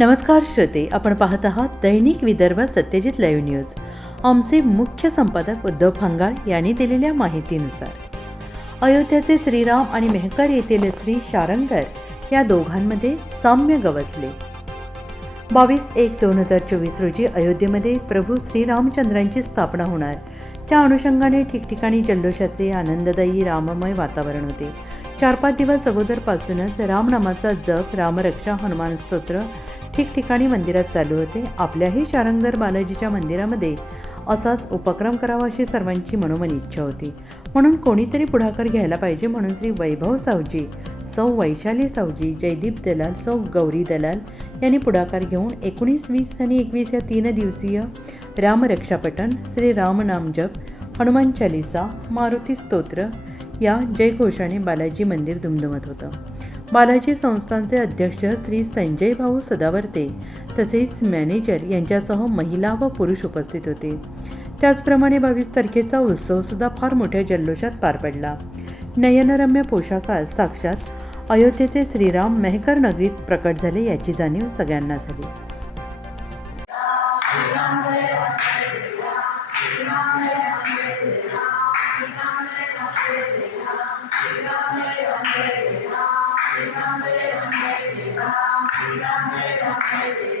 नमस्कार श्रोते आपण पाहत आहात दैनिक विदर्भ सत्यजित लाईव्ह न्यूज. आमचे मुख्य संपादक उद्धव फंगाळ यांनी दिलेल्या माहितीनुसार अयोध्याचे श्रीराम आणि मेहकर येथील श्री शारंगर या दोघांमध्ये साम्य गवसले. बावीस एक दोन हजार चोवीस रोजी अयोध्येमध्ये प्रभू श्रीरामचंद्रांची स्थापना होणार. त्या अनुषंगाने ठिकठिकाणी जल्लोषाचे आनंददायी राममय वातावरण होते. चार पाच दिवस अगोदरपासूनच रामनामाचा जप रामरक्षा हनुमान स्तोत्र ठिकठिकाणी मंदिरात चालू होते. आपल्याही शारंगधर बालाजीच्या मंदिरामध्ये असाच उपक्रम करावा अशी सर्वांची मनोमन इच्छा होती. म्हणून कोणीतरी पुढाकार घ्यायला पाहिजे म्हणून श्री वैभव सावजी सौ वैशाली सावजी जयदीप दलाल सौ गौरी दलाल यांनी पुढाकार घेऊन एकोणीस वीस आणि एकवीस या तीन दिवसीय रामरक्षापठन श्री रामनाम जप हनुमान चालिसा मारुती स्तोत्र या जयघोषाने बालाजी मंदिर दुमदुमत होतं. बालाजी संस्थांचे अध्यक्ष श्री संजय भाऊ सदावर्ते तसेच मॅनेजर यांच्यासह महिला व पुरुष उपस्थित होते. त्याचप्रमाणे बावीस तारखेचा उत्सवसुद्धा फार मोठ्या जल्लोषात पार पडला. नयनरम्य पोशाखात साक्षात अयोध्येचे श्रीराम मेहकर नगरीत प्रकट झाले याची जाणीव सगळ्यांना झाली. Yeah.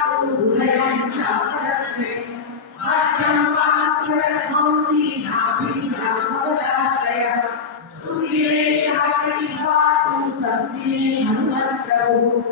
Amen.